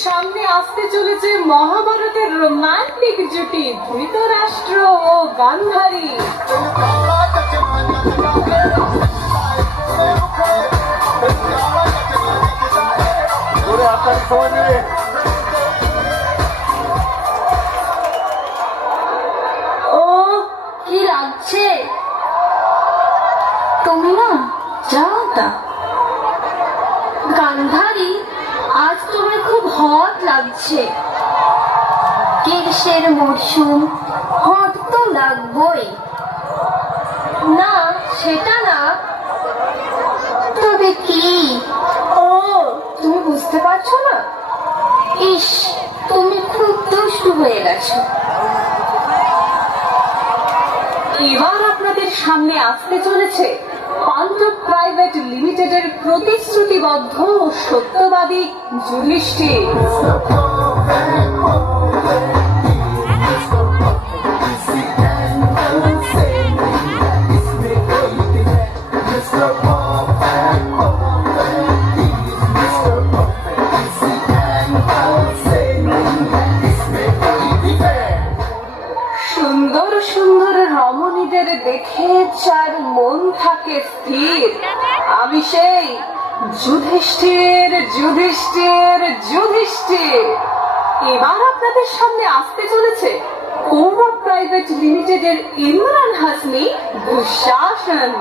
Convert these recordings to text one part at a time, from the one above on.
সামনে আসতে চলেছে মহাভারতের রোমান্টিক জুটি ধৃতরাষ্ট্র ও গান্ধারী। ও কি লাগছে, তুমি না যাও তা। গান্ধারী, আজ তোমার খুব হট লাগছে। গ্রীষ্মের মরশুম, হট তো লাগবই। না সেটা না, তবে কি? ও তুমি বুঝতে পারছো না? ইস, তুমি খুব দুষ্টু হয়ে গেছো। এবার আপনাদের সামনে আসতে চলেছে পাণ্ডব প্রাইভেট লিমিটেডের প্রতিশ্রুতিবদ্ধ ও সত্যবাদী যুধিষ্ঠির। সুন্দর সুন্দর রমণীদের দেখে যার মন থাকে স্থির, আমি সেই যুধিষ্ঠির যুধিষ্ঠির যুধিষ্ঠির। এবার আপনাদের সামনে আসতে চলেছে কৌরব প্রাইভেট লিমিটেডের ইমরান হাসমি দুঃশাসন।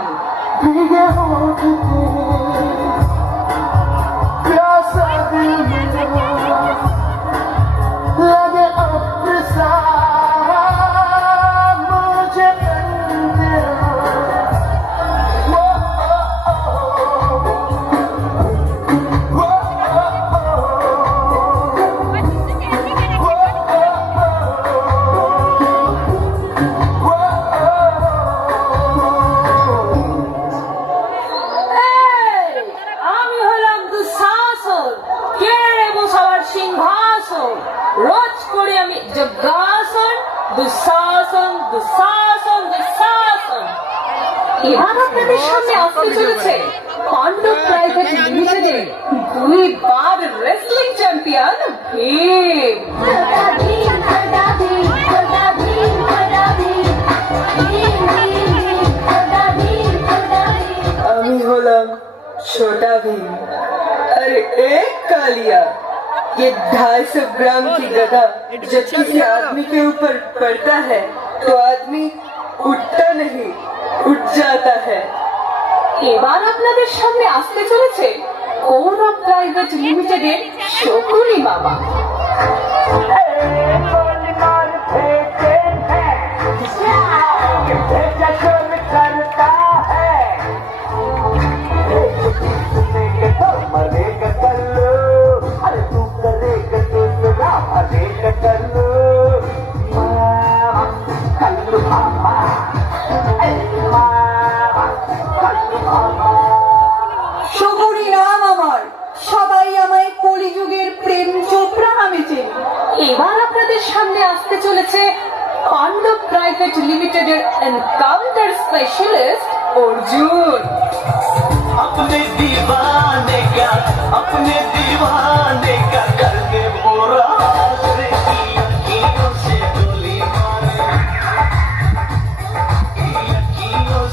রোজ করে আমি যজ্ঞাসন, দুঃশাসন দুঃশাসন দুঃশাসন। এবার আপনাদের সামনে আসতে চলেছে পাণ্ডব প্রাইভেট লিমিটেডের 2 বার রেসলিং চ্যাম্পিয়ন ভীম। আমি হলাম ছোটা ভীম। अरे एक कालिया, ये 250 ग्राम की गदा जब किसी आदमी के ऊपर पड़ता है तो आदमी उठता नहीं, उठ जाता है। এবার আপনাদের সামনে আসতে চলেছে কৌরব প্রাইভেট লিমিটেডের শকুনি মামা। শকুনি নাম আমার, সবাই আমায় কলিযুগের প্রেম চোপড়া নামে চেনে। এবার আপনাদের সামনে আসতে চলেছে পাণ্ডব প্রাইভেট লিমিটেডের এনকাউন্টার স্পেশালিস্ট অর্জুন। अपने दीवाने का करके बोरा से गोली मारे,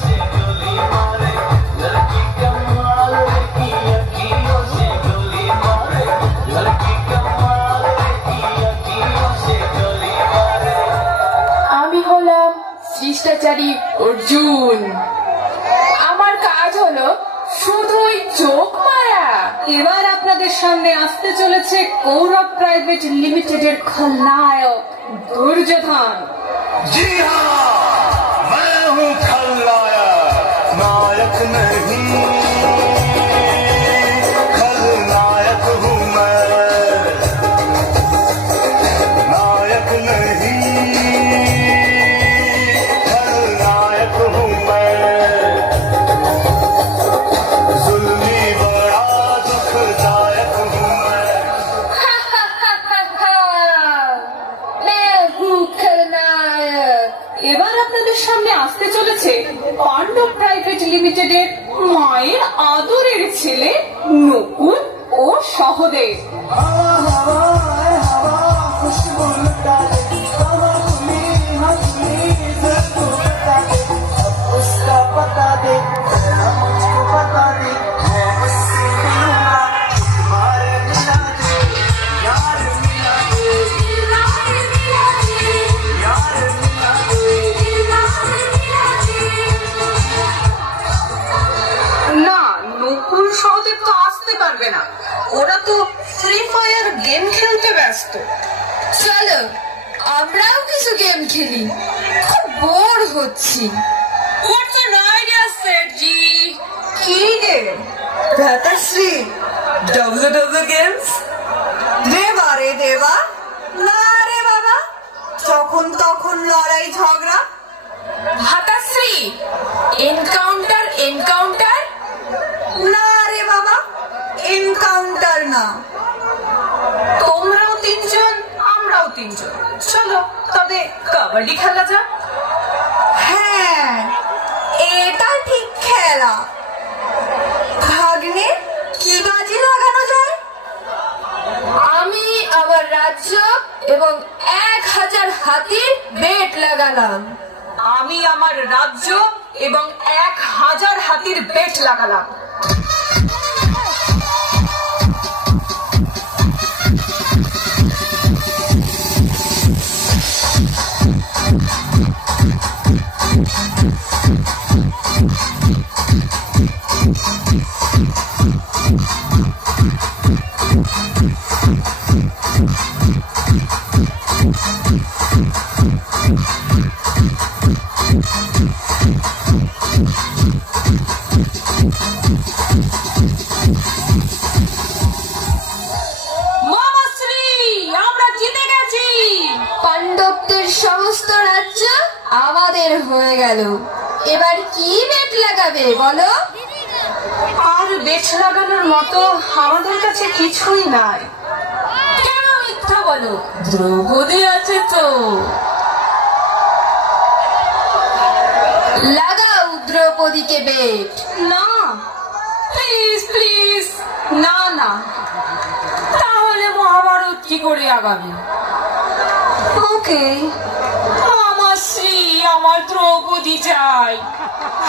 से गोली मारे, लड़की कमाल की अखियों से गोली मारे, लड़की कमाल की अखियों से गोली मारे। আমি হলাম শিষ্টাচারী অর্জুন। আমার কাজ হলো শুধুই চোখ মায়া। এবার আপনাদের সামনে আসতে চলেছে কৌরব প্রাইভেট লিমিটেডের খলনায়ক দুর্যোধন। जी हाँ, मैं हूँ खलनायक, नायक नहीं, खलनायक हूँ मैं, नायक नहीं, खलनायक हूँ मैं, जुल्मी बड़ा दुखदायक हूँ मैं। এবার আপনাদের সামনে আসতে চলেছে পাণ্ডব প্রাইভেট লিমিটেডের মায়ের আদরের ছেলে নকুল ও সহদেব। लुटा ले, कहाँ खुली हंसली दिल तू बता दे, अब उसका पता दे, जरा मुझको बता दे, मैं उससे मिलूंगा, तुम्हारे मिला दे, यार मिला दे, यार मिला दे, यार मिला दे। না, নকুল সহদেব তো আসতে পারবে না, ওরা তো ফ্রি ফায়ার গেম খেলতে ব্যস্ত। চলো আমরাও কিছু গেম খেলি, খুব বোর হচ্ছি। What's an idea, Sergi? কি গেম? ভ্রাতাশ্রী, ডব্লিউ গেমস। দেবা রে দেবা, না রে বাবা, যখন তখন লড়াই ঝগড়া। ভাতাশ্রী, এনকাউন্টার এনকাউন্টার। না রে বাবা, এনকাউন্টার না। তোমরাও তিনজন, আমরাও তিনজন, চলো তবে কাবাডি খেলা যাক। হ্যাঁ, এটা ঠিক খেলা। ভাগ্নে, কি বাজি লাগানো যায়? আমি আমার রাজ্য এবং 1000 হাতির বেট লাগালাম। আমি আমার রাজ্য এবং 1000 হাতির বেট লাগালাম। পাণ্ডবদের সমস্ত রাজ্য আমাদের হয়ে গেল। এবার কি বেট লাগাবে বলো? আর বেট লাগানোর মতো আমাদের কাছে কিছুই নাই। কেন মিথ্যা বলো? দ্রৌপদী আছে তো। লাগাও দ্রৌপদীকে বেট। না, প্লিজ প্লিজ, না না, তাহলে মহাভারত কি করে আগাবে? ওকে, আমার শ্রী, আমার দ্রৌপদী চাই।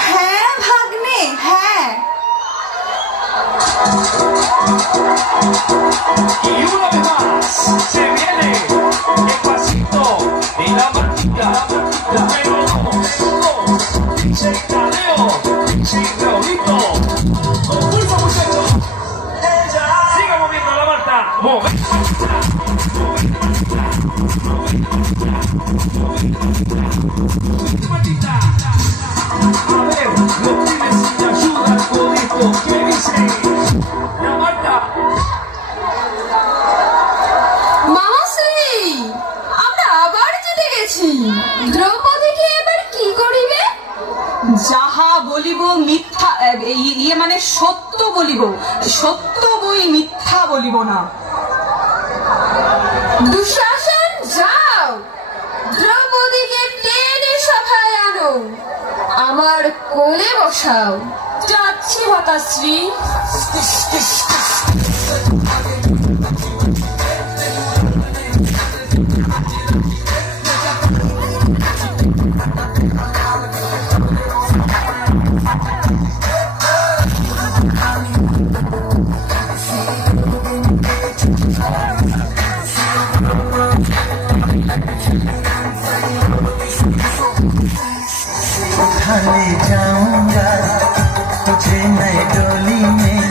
হ্যাঁ ভাগ্নে, হ্যাঁ। Y una vez más se viene el pasito y la marquita, número 2, dice Tadeo, dice Raulito, con pulso muchachos, siga moviendo la Marta, Martita, a ver, los pibes te ayudan con esto, ¿qué dice? La Marta. মামাশ্রী, আমরা আবার জিতে গেছি। দ্রৌপদীকে এবার কি করিবে? যাহা বলিব মিথ্যা, ইয়ে মানে সত্য বলিব, সত্য বই মিথ্যা বলিব না। দুঃশাসন, যাও দ্রৌপদীকে টেনে সভায় আনো, আমার কোলে বসাও। যাচ্ছি ভাতাশ্রী। उठा ले जाऊंगा तुझे नई डोली में,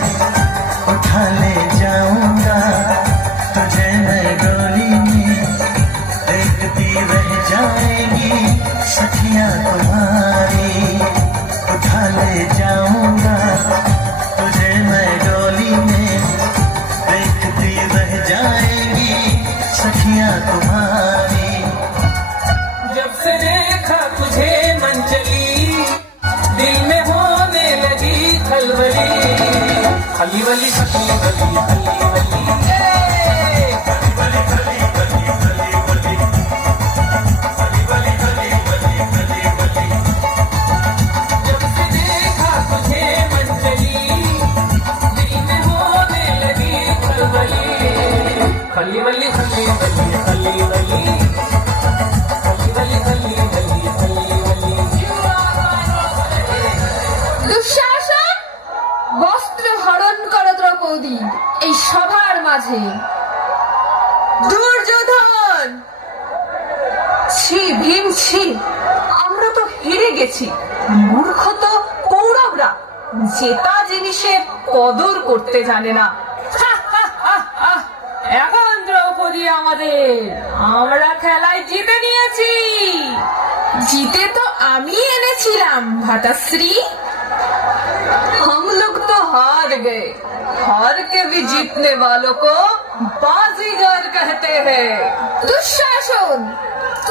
उठा ले जाऊंगा तुझे नई डोली में, देखती रह जाएंगी सखियां तुम्हारी, उठा ले जाऊंगा तुझे नई डोली में, देखती रह जाएंगी सखियां तुम्हारी। जब से देखा तुझे मन चली, दिल में होने लगी खलबली, खली वली खली वली खली वली, खली वली खली वली खली वली, खली वली खली वली खली वली। जब से देखा तुझे मन चली, दिल में होने लगी खलबली, खली वली खली वली खली वली। সবার মাঝে। দুর্যোধন! ছি ভীম, ছি! আমরা তো হেরে গেছি। মূর্খ তো কৌরবরা, জেতা জিনিসের কদর করতে জানে না। এখন দ্রৌপদী আমাদের, আমরা খেলায় জিতে নিয়েছি। जीते तो आमी এনেছিলাম भ्राताश्री। हम लोग तो हार गए। हार के भी जीतने वालों को बाजीगर कहते हैं। দুঃশাসন,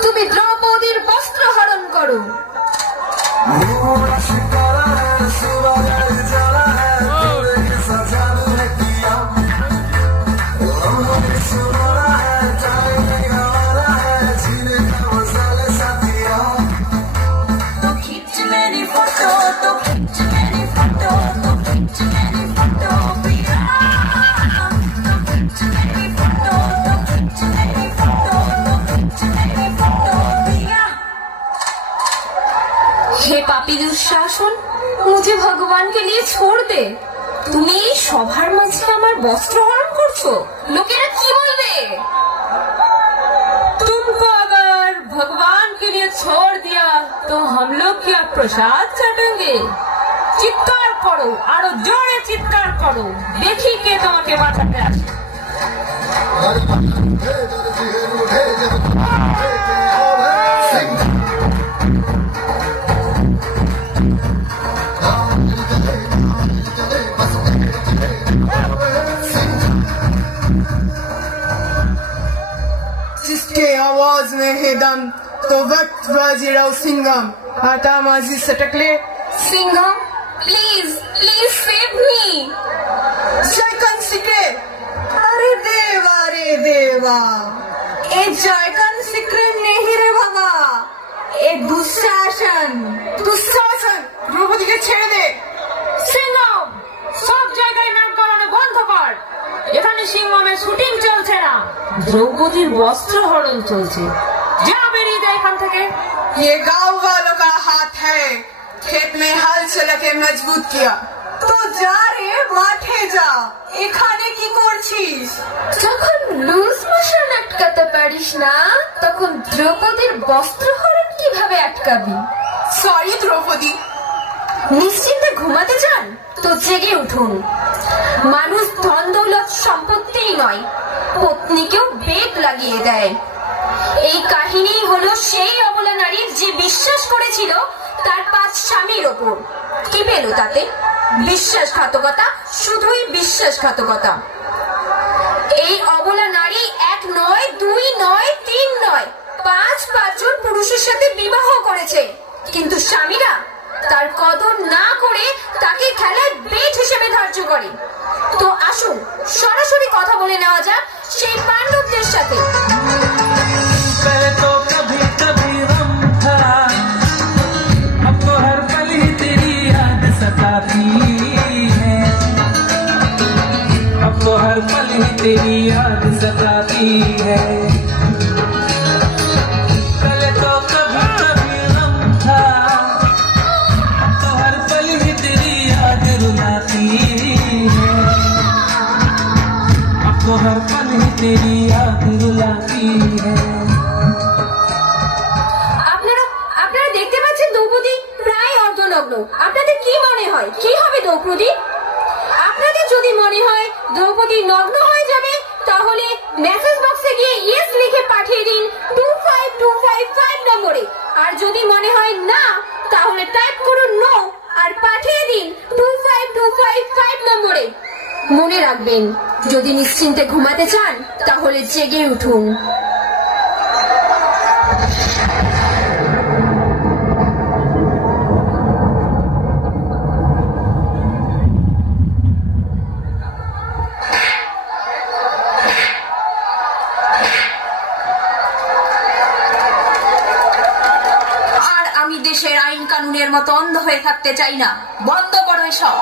তুমি দ্রৌপদীর বস্ত্র হরণ করো। हे पापी दुशासन, मुझे भगवान के लिए छोड़ दे। তুমি এই সভার মাঝে আমার বস্ত্র হরণ করছো, লোকেরা কি বলবে? तुमको अगर भगवान के लिए छोड़ दिया तो हम लोग क्या प्रसाद चटेंगे? চিৎকার করো, আরো জোরে চিৎকার করো, দেখি কে তোমাকে বাঁচাতে আসে। जिसके आवाज में है दम तो वक्त बाजीराव सिंघम आता माजी सटकले। Singham, please please save me. Jaikant Shikre, अरे देवा रे देवा, ए जयकान सिकरे नहीं रे बाबा, ए दुशासन। दुशासन द्रौपदी के छेड़े दे। সিংহম, সব জায়গায় নাম করানো বন্ধ কর। এখানে সিংহমের শুটিং চলছে না, দ্রৌপদীর বস্ত্র হরণ চলছে। যা বেরিয়ে যায় এখান থেকে। ये गांव वालों का हाथ है, खेत में हल चला के मजबूत किया। तो जा रे माठे जा, এখানে কি করছিস? যখন লুজ মোশন আটকাতে পারিস না, তখন দ্রৌপদীর বস্ত্র হরণ কিভাবে আটকাবি? সরি দ্রৌপদী। নিশ্চিন্তে ঘুমাতে যান তো জেগে উঠুন। মানুষ ধন দৌলত সম্পত্তিই নয়, পত্নীকেও বেগ লাগিয়ে দেয়। এই কাহিনী হলো সেই অবলা নারীর যে বিশ্বাস করেছিল তার 5 স্বামীর ওপর। কি পেল তাতে? বিশ্বাসঘাতকতা, শুধুই বিশ্বাসঘাতকতা। এই অবলা নারী 1 নয়, 2 নয়, 3 নয়, 5 জন পুরুষের সাথে বিবাহ করেছে, কিন্তু স্বামীরা তার কদর না করে তাকে খেলার বেট হিসেবে ধার্য করে। তো আসুন সরাসরি কথা বলে নেওয়া যাক সেই পাণ্ডবদের সাথে। पहले तो कभी कभी गम था, अब तो हर पल ही तेरी याद सताती है। अब तो हर पल ही तेरी याद सताती है। पहले तो कभी कभी गम था, अब तो हर पल ही तेरी याद रुलाती है। अब तो हर पल ही तेरी याद रुलाती है। আপনারা দেখতে পাচ্ছেন দ্রৌপদী প্রায় অর্ধনগ্ন। আপনাদের কি মনে হয় কি হবে দ্রৌপদী? আপনাদের যদি মনে হয় দ্রৌপদী নগ্ন হয়ে যাবে, তাহলে মেসেজ বক্সে গিয়ে ইয়েস লিখে পাঠিয়ে দিন 25255 নম্বরে। আর যদি মনে হয় না, তাহলে টাইপ করুন নো আর পাঠিয়ে দিন 25255 নম্বরে। মনে রাখবেন, যদি নিশ্চিন্তে ঘুমাতে চান তাহলে জেগে উঠুন। দেশের আইন কানুনের মতো অন্ধ হয়ে থাকতে চাই না। বন্ধ করো এসব।